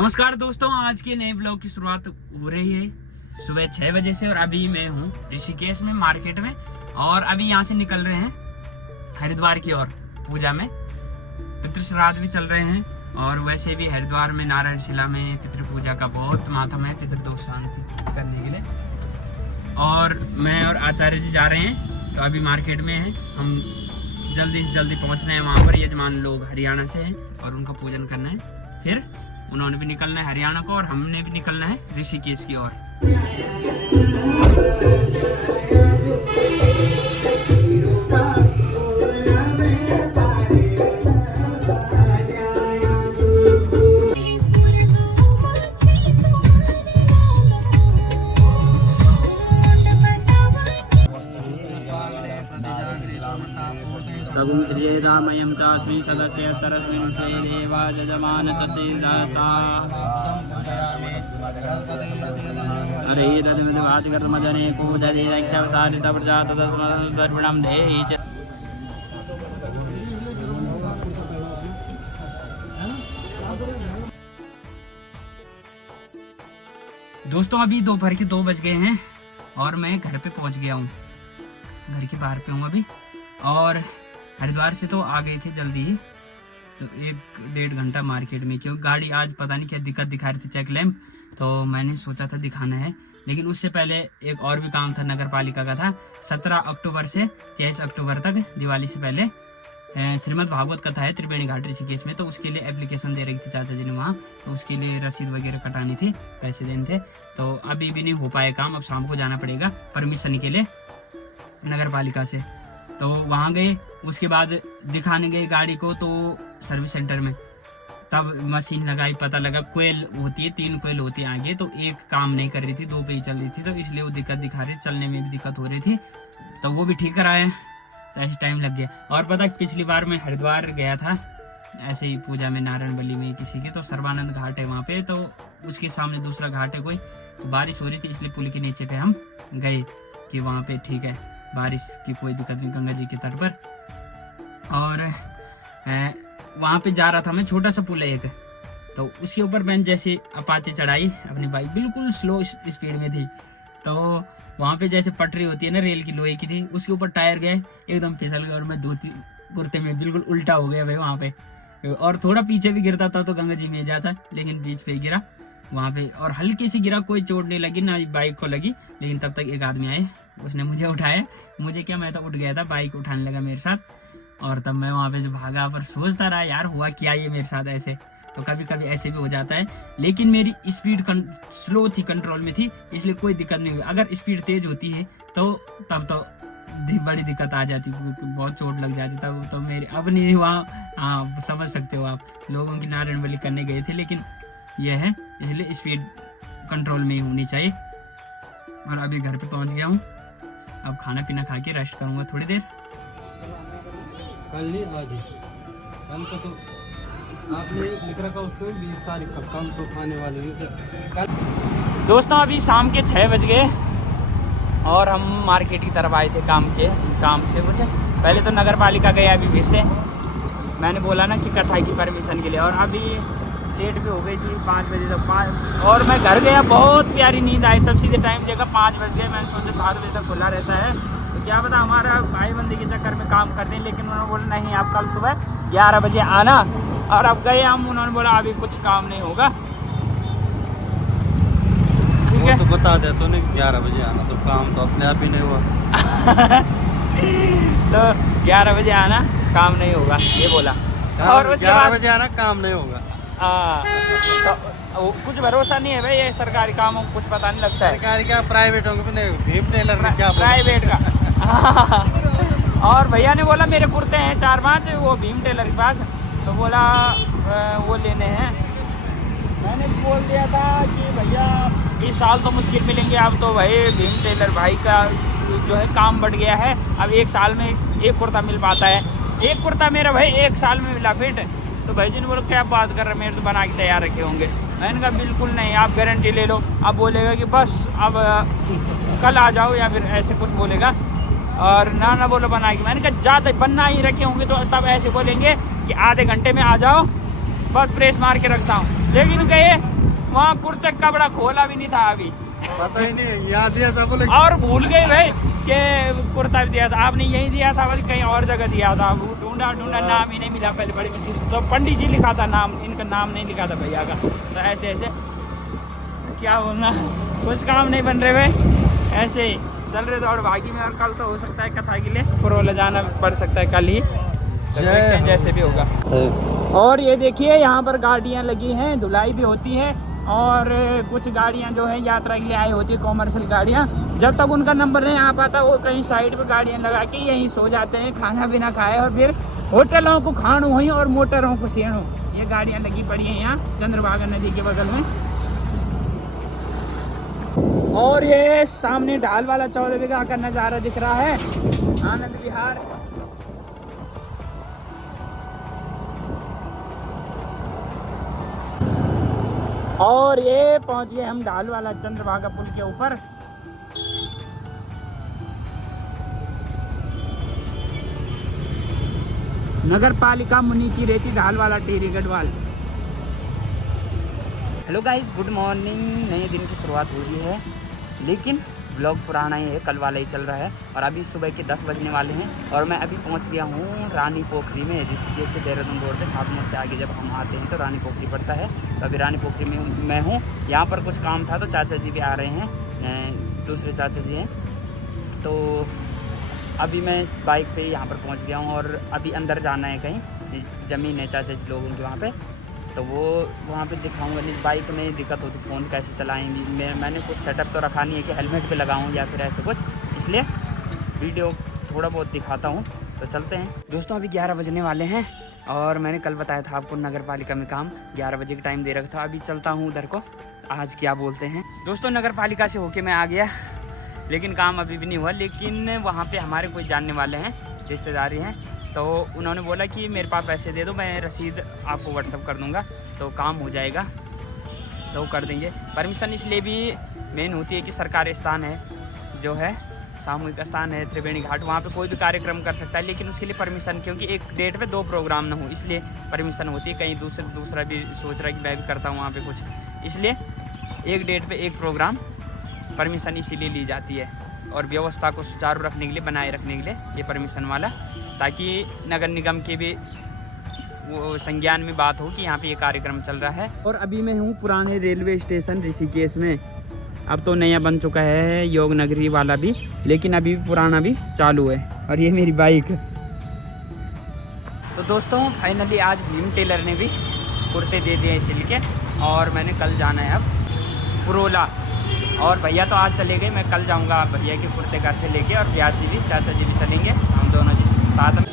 नमस्कार दोस्तों, आज के नए ब्लॉग की शुरुआत हो रही है सुबह 6 बजे से। और अभी मैं हूँ ऋषिकेश में मार्केट में, और अभी यहाँ से निकल रहे हैं हरिद्वार की ओर पूजा में। पितृ श्राद्ध भी चल रहे हैं, और वैसे भी हरिद्वार में नारायण शिला में पितृ पूजा का बहुत माध्यम है पितृदोष शांति करने के लिए। और मैं और आचार्य जी जा रहे हैं, तो अभी मार्केट में हैं। हम जल्दी से जल्दी पहुँच रहे हैं वहाँ पर। यजमान लोग हरियाणा से हैं और उनका पूजन करना है, फिर उन्होंने भी निकलना है हरियाणा को और हमने भी निकलना है ऋषिकेश की ओर। सगुं श्रीरामयं चास्मि सदस्यतरस्मिन् स्वे देवा यजमानतसीदता अरे रजमदवादिकर्मजने कूजदे रक्षवसादितप्रजातदर्पणं देहि च। दोस्तों, अभी दोपहर के 2 बज गए हैं और मैं घर पे पहुंच गया हूँ। घर के बाहर पे हूँ अभी, और हरिद्वार से तो आ गए थे जल्दी ही, तो 1-1.5 घंटा मार्केट में, क्योंकि गाड़ी आज पता नहीं क्या दिक्कत दिखा रही थी चेक लैंप, तो मैंने सोचा था दिखाना है। लेकिन उससे पहले एक और भी काम था, नगर पालिका का था। 17 अक्टूबर से 23 अक्टूबर तक, दिवाली से पहले, श्रीमद् भागवत कथा है त्रिवेणी घाट ऋषिकेश में, तो उसके लिए एप्लीकेशन दे रही थी चाचा जी ने वहाँ, तो उसके लिए रसीद वगैरह कटानी थी, पैसे देने थे। तो अभी भी नहीं हो पाए काम, अब शाम को जाना पड़ेगा परमिशन के लिए नगर पालिका से। तो वहाँ गए, उसके बाद दिखाने गए गाड़ी को तो सर्विस सेंटर में, तब मशीन लगाई, पता लगा कोयल होती है, 3 कोयल होती है आगे, तो एक काम नहीं कर रही थी, 2 पे ही चल रही थी, तो इसलिए वो दिक्कत दिखा रही, चलने में भी दिक्कत हो रही थी, तो वो भी ठीक कराए, तो ऐसे टाइम लग गया। और पता पिछली बार मैं हरिद्वार गया था ऐसे ही पूजा में, नारायण बली में किसी के, तो सर्वानंद घाट है वहाँ पे, तो उसके सामने दूसरा घाट है कोई, तो बारिश हो रही थी इसलिए पुल के नीचे पे हम गए कि वहाँ पे ठीक है, बारिश की कोई दिक्कत नहीं, गंगा जी के तट पर। और वहाँ पे जा रहा था मैं, छोटा सा पुल है एक, तो उसके ऊपर मैंने जैसे अपाचे चढ़ाई, अपनी बाइक बिल्कुल स्लो स्पीड में थी, तो वहाँ पे जैसे पटरी होती है ना रेल की, लोहे की थी, उसके ऊपर टायर गए, एकदम फिसल गए, और मैं धोती कुर्ते में बिल्कुल उल्टा हो गया भाई वहाँ पे। और थोड़ा पीछे भी गिरता था तो गंगा जी में जाता, लेकिन बीच पे गिरा वहाँ पे, और हल्की सी गिरा, कोई चोट नहीं लगी ना बाइक को लगी। लेकिन तब तक एक आदमी आए, उसने मुझे उठाया, मुझे क्या, मैं तो उठ गया था, बाइक उठाने लगा मेरे साथ, और तब मैं वहाँ पे जो भागा, पर सोचता रहा यार हुआ क्या ये मेरे साथ ऐसे। तो कभी कभी ऐसे भी हो जाता है, लेकिन मेरी स्पीड स्लो थी, कंट्रोल में थी, इसलिए कोई दिक्कत नहीं हुई। अगर स्पीड तेज होती है तो तब तो बड़ी दिक्कत आ जाती, बहुत चोट लग जाती, तब तो मेरी अब नहीं हुआ। हाँ, समझ सकते हो आप, लोगों की नारायण बलि करने गए थे, लेकिन यह है, इसलिए स्पीड कंट्रोल में ही होनी चाहिए। और अभी घर पे पहुंच गया हूँ, अब खाना पीना खा के रेस्ट करूंगा थोड़ी देर। कल नहीं आज, कल को तो आपने लिख रखा उसको 20 तारीख का, कल तो खाने वाले कल। दोस्तों, अभी शाम के 6 बज गए और हम मार्केट की तरफ आए थे काम से कुछ। पहले तो नगर पालिका गए, अभी फिर से मैंने बोला ना कि कथा की परमिशन के लिए, और अभी लेट भी हो गई थी 5 बजे तक, 5, और मैं घर गया, बहुत प्यारी नींद आई, तब सीधे टाइम देखा 5 बज गए। मैंने सोचा 7 बजे तक खुला रहता है, तो क्या पता हमारा भाई बंदी के चक्कर में काम कर दें, लेकिन उन्होंने बोला नहीं, आप कल सुबह 11 बजे आना। और अब गए हम, उन्होंने बोला अभी कुछ काम नहीं होगा, ठीक है, तो बता दे तो नहीं 11 बजे आना, तो काम तो अपने आप ही नहीं हुआ। तो 11 बजे आना, काम नहीं होगा, ये बोला। और 11 बजे आना, काम नहीं होगा। तो कुछ भरोसा नहीं है भाई, ये सरकारी कामों को कुछ पता नहीं लगता है। सरकारी क्या, प्राइवेट होंगे, भीम टेलर में क्या प्राइवेट का। और भैया ने बोला मेरे कुर्ते हैं 4-5 वो भीम टेलर के पास, तो बोला वो लेने हैं। मैंने बोल दिया था कि भैया इस साल तो मुश्किल मिलेंगे, अब तो भाई भीम टेलर भाई का जो है काम बढ़ गया है, अब 1 साल में 1 कुर्ता मिल पाता है। 1 कुर्ता मेरा भाई 1 साल में मिला फिट। तो भाई जी ने बोला क्या बात कर रहे, मेरे तो बना के तैयार रखे होंगे। मैंने कहा बिल्कुल नहीं, आप गारंटी ले लो। अब बोलेगा कि बस अब कल आ जाओ, या फिर ऐसे कुछ बोलेगा। और ना बोलो बना के। मैंने कहा ज़्यादा बनना ही रखे होंगे तो तब ऐसे बोलेंगे कि आधे घंटे में आ जाओ, बस प्रेस मार के रखता हूँ। लेकिन गए वहाँ कुर्ते का कपड़ा खोला भी नहीं था अभी। पता ही नहीं, याद दिया था बोले और भूल गए भाई कि कुर्ता भी दिया था आपने, यही दिया था बल्कि कहीं और जगह दिया था। वो ढूंढा नाम ही नहीं मिला, पहले बड़ी मुश्किल तो पंडित जी लिखा था नाम, इनका नाम नहीं लिखा था भैया का। तो ऐसे ऐसे क्या बोलना, कुछ काम नहीं बन रहे भाई, ऐसे ही चल रहे दौड़ भागी में। और कल तो हो सकता है कथा के लिए पुरोला जाना पड़ सकता है कल ही, तो देखते हैं जैसे भी होगा। और ये देखिए यहाँ पर गाड़ियाँ लगी हैं, धुलाई भी होती है और कुछ गाड़ियाँ जो है यात्रा के लिए आई होती है, कॉमर्शियल गाड़ियाँ। जब तक उनका नंबर नहीं आ पाता वो कहीं साइड पे गाड़ियाँ लगा के यहीं सो जाते हैं खाना बिना खाए, और फिर होटलों को खाणु हुई और मोटरों को सेणु। ये गाड़ियाँ लगी पड़ी हैं यहाँ चंद्रभागा नदी के बगल में। और ये सामने ढाल वाला 14 बीघा का नज़ारा दिख रहा है, आनंद विहार। और ये पहुंच गए हम ढाल वाला चंद्रभागा पुल के ऊपर। नगर पालिका मुनि की रेती ढाल वाला Tehri Garhwal. Hello guys, good morning. नए दिन की शुरुआत हो रही है, लेकिन ब्लॉग पुराना ही है, कल वाला ही चल रहा है। और अभी सुबह के 10 बजने वाले हैं और मैं अभी पहुंच गया हूँ रानी पोखरी में। ऋषिकेश से देहरादून रोड पे 7 मिनट से आगे जब हम आते हैं तो रानी पोखरी पड़ता है। तो अभी रानी पोखरी में मैं हूँ। यहाँ पर कुछ काम था तो चाचा जी भी आ रहे हैं, दूसरे चाचा जी हैं। तो अभी मैं इस बाइक पे यहाँ पर पहुँच गया हूँ और अभी अंदर जाना है, कहीं ज़मीन है चाचा जी लोगों की वहाँ पे, तो वो वहाँ पे दिखाऊंगा। नहीं बाइक में दिक्कत होती, फ़ोन कैसे चलाएंगी। मैंने कुछ सेटअप तो रखा नहीं है कि हेलमेट पे लगाऊं या फिर ऐसे कुछ, इसलिए वीडियो थोड़ा बहुत दिखाता हूँ। तो चलते हैं दोस्तों, अभी 11 बजने वाले हैं और मैंने कल बताया था आपको नगर पालिका में काम 11 बजे का टाइम दे रखा था। अभी चलता हूँ उधर को, आज क्या बोलते हैं। दोस्तों नगर पालिका से होके मैं आ गया, लेकिन काम अभी भी नहीं हुआ। लेकिन वहाँ पर हमारे कोई जानने वाले हैं, रिश्तेदारी हैं, तो उन्होंने बोला कि मेरे पास पैसे दे दो, मैं रसीद आपको व्हाट्सअप कर दूंगा तो काम हो जाएगा, तो वो कर देंगे। परमिशन इसलिए भी मेन होती है कि सरकारी स्थान है, जो है सामूहिक स्थान है त्रिवेणी घाट, वहाँ पे कोई भी कार्यक्रम कर सकता है, लेकिन उसके लिए परमिशन, क्योंकि एक डेट पे 2 प्रोग्राम ना हो, इसलिए परमिशन होती है। कहीं दूसरा भी सोच रहा है कि मैं भी करता हूँ वहाँ पे कुछ, इसलिए एक डेट पे एक प्रोग्राम परमिशन इसीलिए ली जाती है। और व्यवस्था को सुचारू रखने के लिए, बनाए रखने के लिए ये परमिशन वाला, ताकि नगर निगम के भी वो संज्ञान में बात हो कि यहाँ पे ये कार्यक्रम चल रहा है। और अभी मैं हूँ पुराने रेलवे स्टेशन ऋषिकेश में। अब तो नया बन चुका है योग नगरी वाला भी, लेकिन अभी पुराना भी चालू है। और ये मेरी बाइक। तो दोस्तों फाइनली आज भीम टेलर ने भी कुर्ते दे दिए सिल के, और मैंने कल जाना है अब पुरोला। और भैया तो आज चले गए, मैं कल जाऊँगा भैया के कुर्ते करते लेके, और ब्यासी भी चाचा जी भी चलेंगे, हम दोनों जी साथ में।